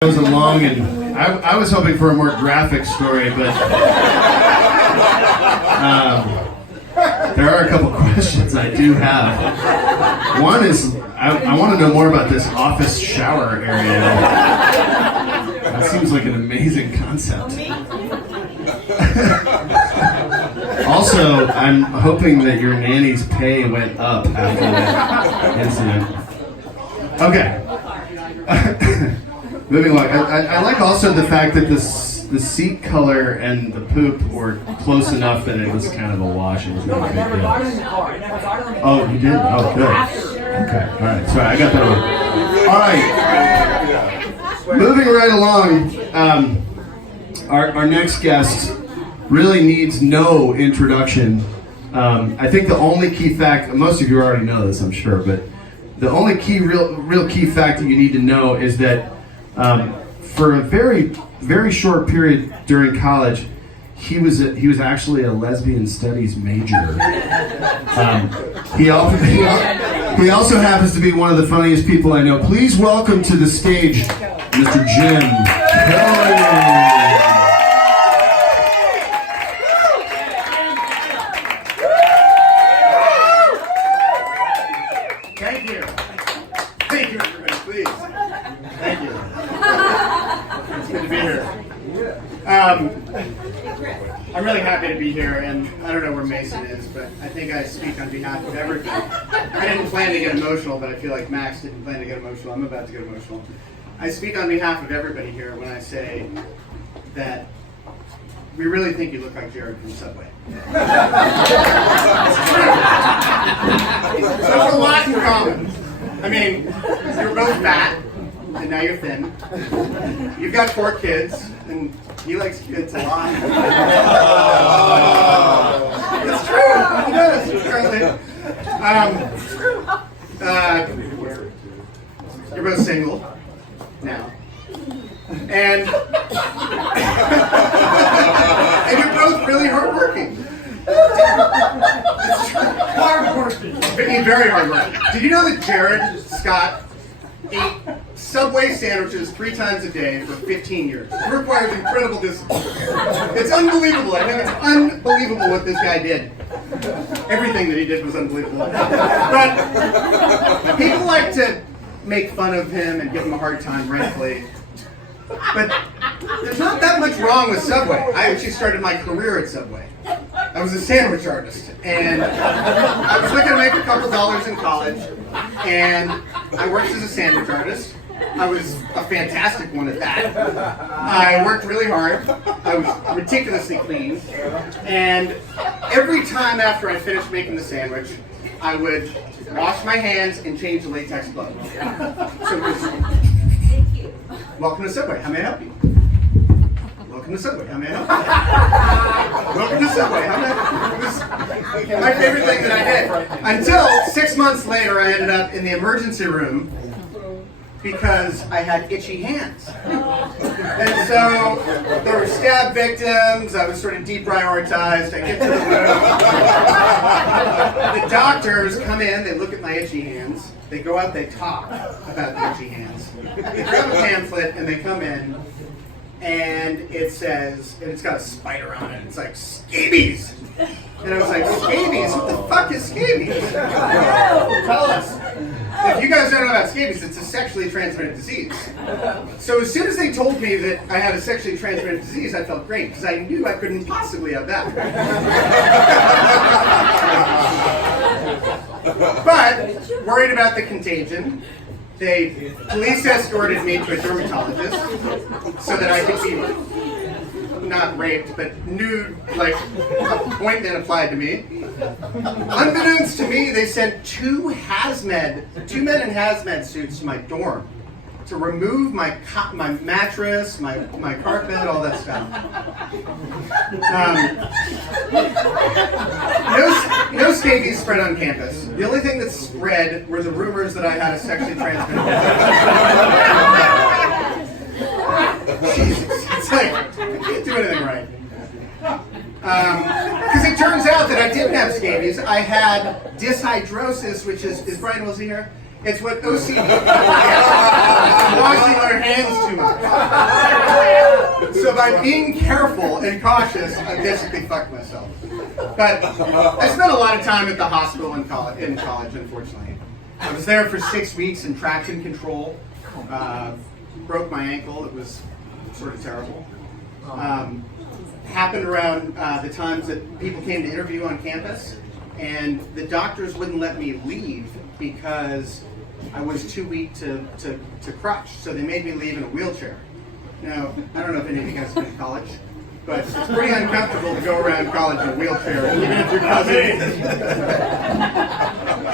Goes along, and I was hoping for a more graphic story, but there are a couple questions I do have. One is, I want to know more about this office shower area. That seems like an amazing concept. Also, I'm hoping that your nanny's pay went up after the incident. Okay. Moving along, I like also the fact that the seat color and the poop were close enough that it was kind of a wash. It was not a big deal. Oh, you did? Oh, good. Okay, all right. Sorry, I got that wrong. All right. Moving right along, our next guest really needs no introduction. I think the only key fact, most of you already know this, I'm sure, but the only real key fact that you need to know is that for a very, very short period during college, he was actually a lesbian studies major. He also happens to be one of the funniest people I know. Please welcome to the stage, Mr. JimmyK. Thank you. Thank you, everybody, please. Thank you. It's good to be here. I'm really happy to be here, and I don't know where Mason is, but I think I speak on behalf of everybody. I didn't plan to get emotional, but I feel like Max didn't plan to get emotional. I'm about to get emotional. I speak on behalf of everybody here when I say that we really think you look like Jared from Subway. So there's a lot in common. I mean, you're both fat, and now you're thin. You've got 4 kids, and he likes kids a lot. It's true. He does, apparently. You're both single now. And you're both really hardworking. Hardworking. Very hardworking. Did you know that Jared Scott ate Subway sandwiches 3 times a day for 15 years? It requires incredible discipline. It's unbelievable. I think it's unbelievable what this guy did. Everything that he did was unbelievable. But people like to make fun of him and give him a hard time, rightfully. But there's not that much wrong with Subway. I actually started my career at Subway. I was a sandwich artist, and I was looking to make a couple dollars in college, and I worked as a sandwich artist. I was a fantastic one at that. I worked really hard. I was ridiculously clean, and every time after I finished making the sandwich, I would wash my hands and change the latex glove. So it was, welcome to Subway, how may I help you? Welcome to Subway, how may I help you? Welcome to Subway, how may I help you? It was my favorite thing that I did. Until 6 months later, I ended up in the emergency room because I had itchy hands. And so there were stab victims, I was sort of deprioritized, I get to the room. The doctors come in, they look at my itchy hands, they go out, they talk about the itchy hands. They grab a pamphlet and they come in, and it says, and it's got a spider on it, it's like, scabies! And I was like, scabies? What the fuck is scabies? Tell us. If you guys don't know about scabies, it's a sexually transmitted disease. So as soon as they told me that I had a sexually transmitted disease, I felt great, because I knew I couldn't possibly have that. But, worried about the contagion, police escorted me to a dermatologist so that I could be not raped, but nude, like ointment applied to me. Unbeknownst to me, they sent 2 men in hazmat suits to my dorm to remove my mattress, my carpet, all that stuff. No scabies spread on campus. The only thing that spread were the rumors that I had a sexually transmitted disease. Jesus, it's like, I can't do anything right. Because it turns out that I didn't have scabies. I had dyshydrosis, which is Brian Wilson here? It's what OCD washing their hands too much. So by being careful and cautious, I basically fucked myself. But I spent a lot of time at the hospital in college, unfortunately. I was there for 6 weeks in traction control. Broke my ankle. It was sort of terrible. Happened around the times that people came to interview on campus, and the doctors wouldn't let me leave because I was too weak to crutch. So they made me leave in a wheelchair. Now, I don't know if any of you guys have been to college, but it's pretty uncomfortable to go around college in a wheelchair, even if you're cousin.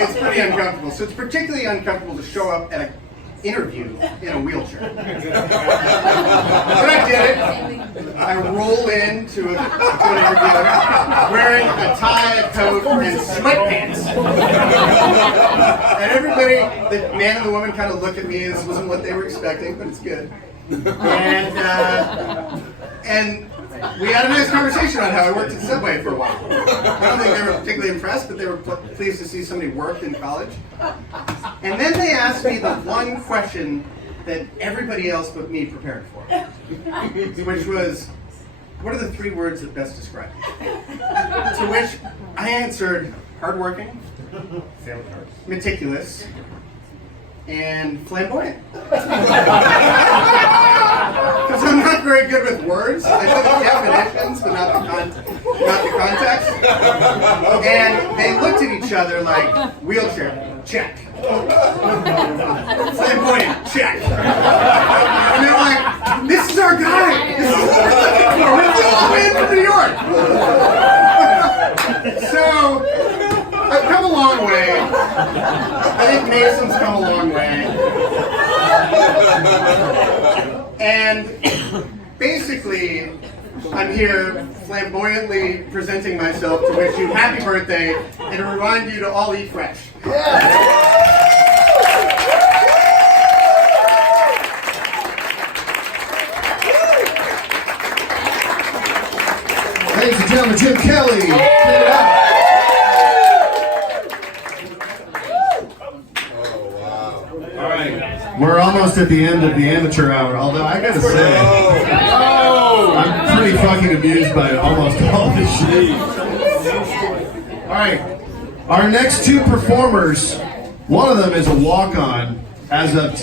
It's pretty uncomfortable. So it's particularly uncomfortable to show up at an interview in a wheelchair. But I did it. I roll into an interview wearing a tie, a coat, and sweatpants. And everybody, the man and the woman, kind of look at me. This wasn't what they were expecting, but it's good. And we had a nice conversation on how I worked at Subway for a while. I don't think they were particularly impressed, but they were pleased to see somebody work in college. And then they asked me the one question that everybody else but me prepared for, which was, what are the 3 words that best describe you? To which I answered, hardworking, meticulous, and flamboyant. Because I'm not very good with words. I know the definitions, but not the context. And they looked at each other like, wheelchair, check. Flamboyant, check. And they're like, this is our guy. This is what we're looking for. We're all in from New York. So, I've come a long way. I think Mason's come a long way. And basically, I'm here flamboyantly presenting myself to wish you happy birthday and to remind you to all eat fresh. Ladies and gentlemen, Jim Kelly. Give it up. We're almost at the end of the amateur hour, although I gotta say, I'm pretty fucking amused by almost all this shit. Alright, our next 2 performers, one of them is a walk-on as of today.